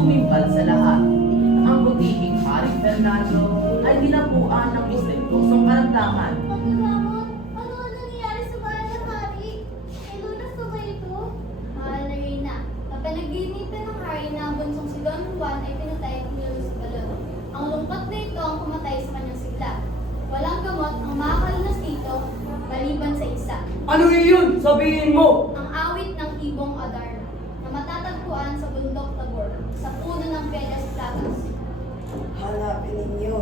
gumimbal sa lahat. Ang butihing Haring Fernando ay dinapuan ng misteryosong karamdaman. Pagkakamot, ano ang nangyayari sa bahay ng hari? May lunas na ba ito? Mahal na Reyna, napanaginipan ng hari na ang bunsong si Don Juan ay pinatay ng nilo sa balon. Ang lungkot na ito ang pumatay sa kanyang sigla. Walang gamot ang makakalunas dito, maliban sa isa. Ano yun? Sabihin mo! Ang awit ng ibong Adarna, na matatagpuan sa bundok Tabor, sa puno ng Piedras Platas. Hanapin ninyo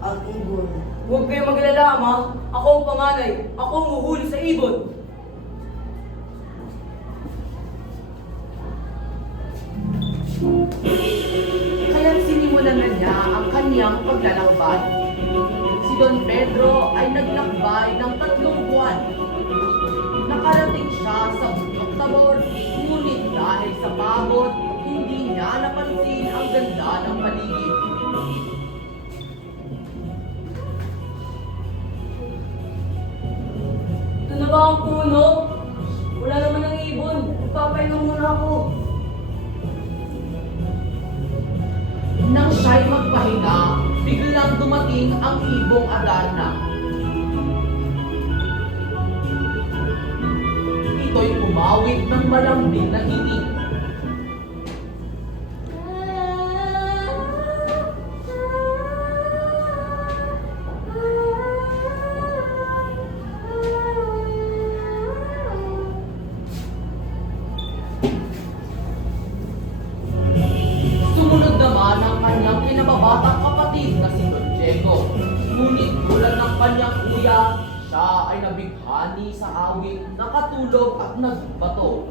ang ibon. Huwag kayong maglala, ama. Ako ang panganay. Ako ang huhuli sa ibon. Kaya't sinimulan na niya ang kanyang paglalakbay. Si Don Pedro ay naglakbay ng 3 buwan. Nakarating siya sa bundok Tabor, ngunit dahil sa pagod, hindi niya napansin ang ganda ng paligid. Ito na ba ang puno? Wala naman ang ibon. Magpapahinga muna ako. Nang siya'y magpahinga, biglang dumating ang ibong Adarna. Ito'y umawit ng malambing na hiling. Sumunod naman ang kanyang kinababatang kapatid na si Don Diego. Ngunit tulad ng kanyang kuya, siya ay nabighani sa awit, nakatulog at nagbato.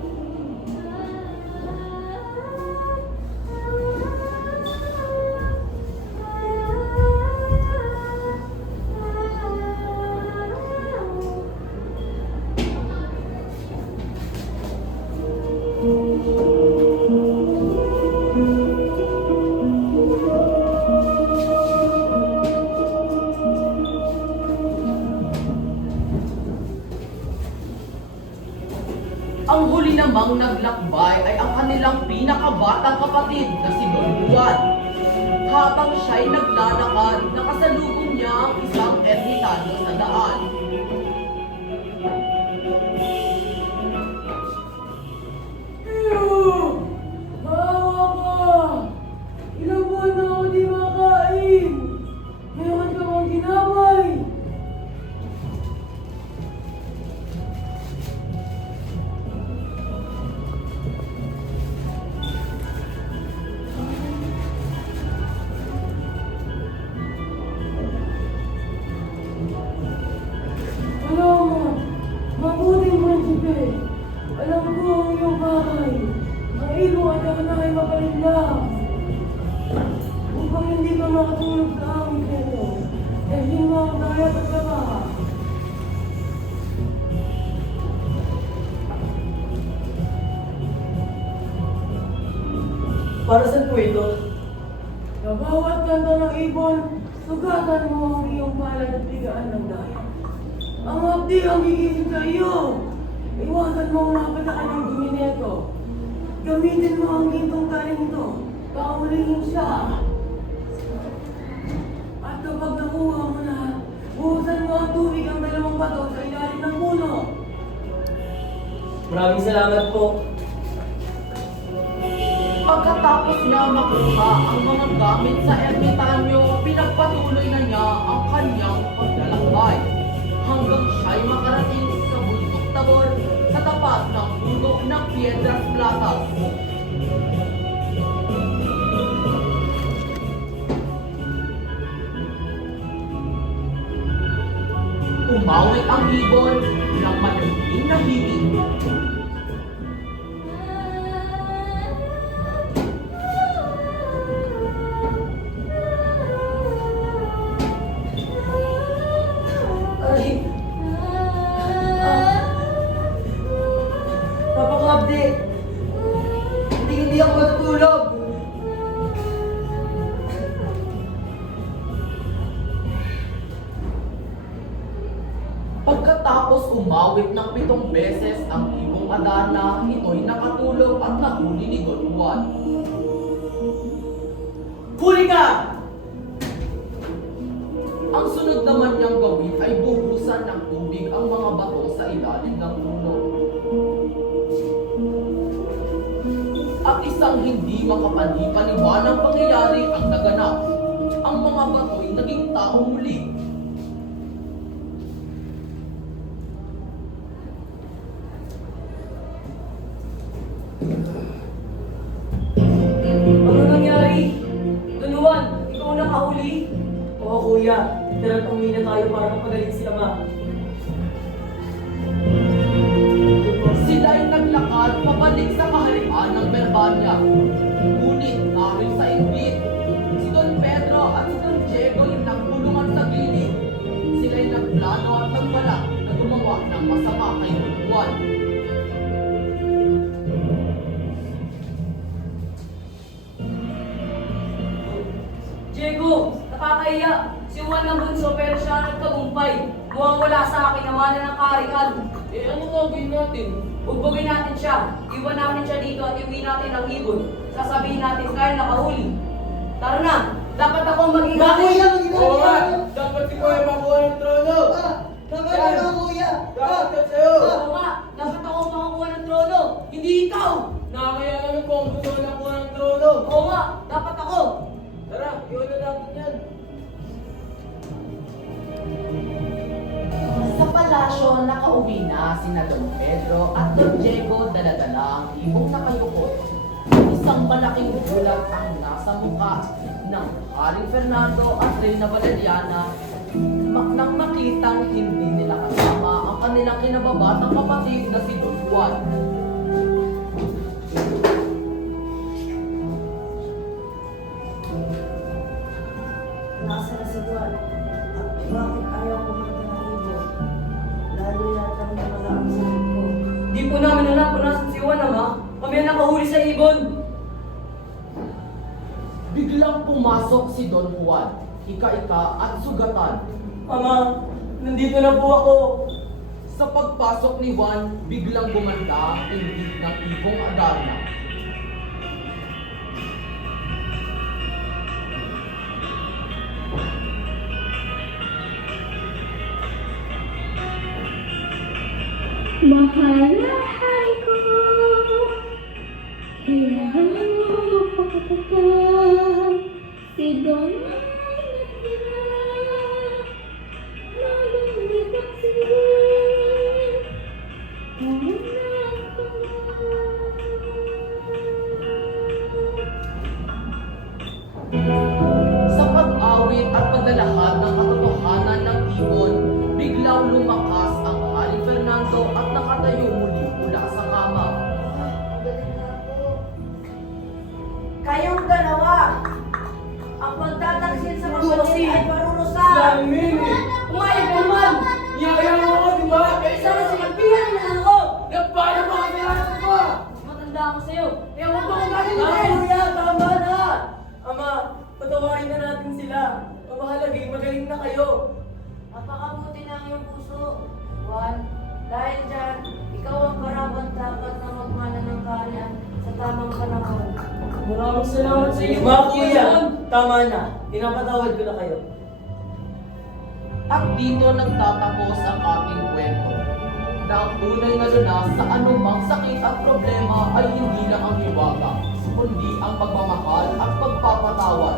Ang huli namang naglakbay ay ang kanilang pinakabatang kapatid na si Don Juan. Habang siya'y naglalakad, nakasalubong niya ang isang ermitano sa daan. Maawa ka! Ilang buwan na ako di makain! Meron ka bang ginamay? Salamat! Mabuting prinsipe! Alam ko ang iyong bahay. Ang ibong anak na ay makalinlang. Upang hindi ka makatulog sa aming kero, dahil mo ang daya at trabaho. Para saan po ito? Sa bawat kanta ng ibon, sugatan mo ang iyong palad at bigaan ng daya. Ang hapdi ang gigising sa iyo. Iwasan mo ang napatakan ng dumineto. Gamitin mo ang gintong taling ito. Paulihin siya. At kapag nakuha mo na, buhusan mo ang tubig ang 2 bato sa ilalim ng puno. Maraming salamat po. Pagkatapos niya makuha ang mga gamit sa ermitanyo, pinagpatuloy na niya ang kanyang paglalakbay hanggang siya'y makarating sa bundok Tabor sa tapat ng puno ng Piedras Platas. Umawit ang ibon ng malambing na hiling. Ay! Papa Kabdi! Hindi ako matutulog! Pagkatapos umawit ng 7 beses ang ibong Adarna, ito'y nakatulog at nahuli ni Don Juan. Huli ka! Ang sunod naman niyang gawin ay buhusan ng tubig ang mga bato sa ilalim ng puno. At isang hindi makapani-paniwalang pangyayari ang naganap. Ang mga bato'y naging taong muli. Ano nangyari? Don Juan, ikaw ang nakahuli? Oo kuya, tira't uwi na tayo para mapagaling si Ama. Sila'y naglakad pabalik sa kaharian ng Berbanya. Ngunit dahil sa inggit, si Don Pedro at si Don Diego ay nagpulungan sa gilid. Sila'y nagplano at nagbalak na gumawa ng masama kay Don Juan. Diego, nakakahiya. Si Juan ng bunso pero siya ang nagtagumpay. Mukhang wala sa akin na mana ng kaharian. Eh ano gagawin natin? Bugbugin natin siya. Iwan natin siya dito at iuwi natin ang ibon. Sasabihin natin kaya nakahuli. Tara na! Dapat ako maging Kuya, maging Oo nga! Dapat si Kuya makuha ng trono! Tama na kuya! Dapat yan sa'yo! Oo nga! Dapat ako makakuha ng trono! Hindi ikaw! Nakakaya namin kung gusto na kuha ng trono! Oo nga! Dapat ako! Tara, iwan na natin yan! Sa palasyo, nakauwi na sina Don Pedro at Don Diego dala-dala ang ibong nakayukot. Isang malaking gulat ang nasa mukha ng Haring Fernando at Reyna Valeriana nang makitang hindi nila kasama ang kanilang kinababatang kapatid na si Don Juan. Nasa na si Juan? At bakit ayaw kumanta ng ibon? Lalo yata ang malaang sakit ko. Di po namin alam kung nasan si Juan, Ama. Kami ang nakahuli sa ibon. Biglang pumasok si Don Juan, ika-ika at sugatan. Ama, nandito na po ako. Sa pagpasok ni Juan, biglang gumanda ang tindig ng ibong Adarna. Mahal na hari ko, kailangan mo mapakatatag. Si Don ay nagdala, nalulibak siya. Pumunang ka Sa pag-awit at padalahad ng katotohanan ng ibon, biglang lumakas ang Haring Fernando at nakatayo muli mula sa kama. Kayong dalawa! Ang pagtataksil sa kapatid ay parurusahan! Lamin eh! Umayag ka naman! Niyaya mo ako, di ba? Sana sinabihan na lang ako! Nagpala mo kasi ako ko! Matanda ako sa'yo. Kaya huwag mo akong Ah, gagawin! kuya, tama na! Ama, patawarin na natin sila. Pamahalagay, magaling na kayo. Napakabuti ng iyong puso, Juan. Dahil dyan, ikaw ang karapat dapat na magmana ng kaharian sa tamang panahon. Maraming salamat sa iyo. Mga kuya, tama na. Pinapatawad ko na kayo. At dito nagtatapos ang ating kwento. Na ang tunay na lunas sa anumang sakit at problema ay hindi lang ang hiwaga, kundi ang pagmamahal at pagpapatawad.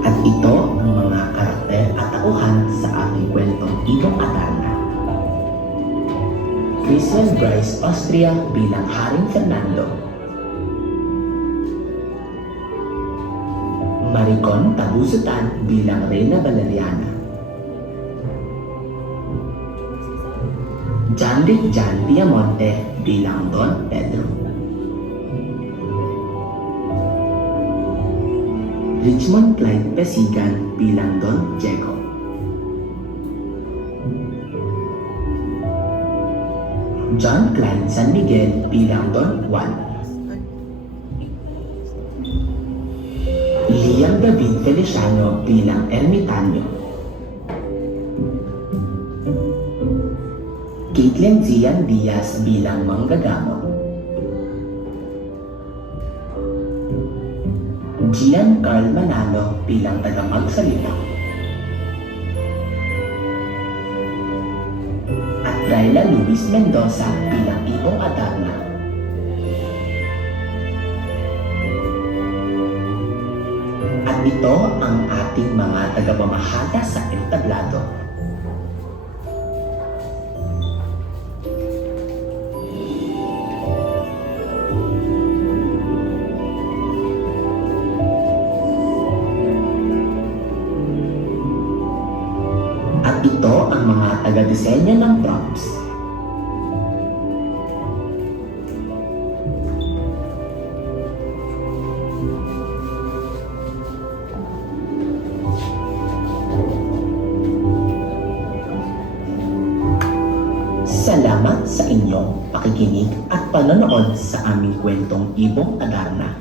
At ito ang mga karakter at tauhan sa ating kwentong Ibong Adarna. Christian Bryce Austria bilang Haring Fernando. Maricon Tabusutan bilang Reyna Valeriana. Janric Jan Diamonte bilang Don Pedro. Richmond Clyde Pesigan bilang Don Diego. John Clyde San Miguel bilang Don Juan. Liam David Feliciano bilang Ermitanyo. Caitlin Zian Diaz bilang Manggagamot. Gian Carl Manalo bilang tagapagsalita, at Rayla Luis Mendoza bilang Ibong Adarna. At ito ang ating mga tagapamahala sa entablado. At ito ang mga taga-disenyo ng props. Salamat sa inyong pakikinig at panonood sa aming kwentong Ibong Adarna.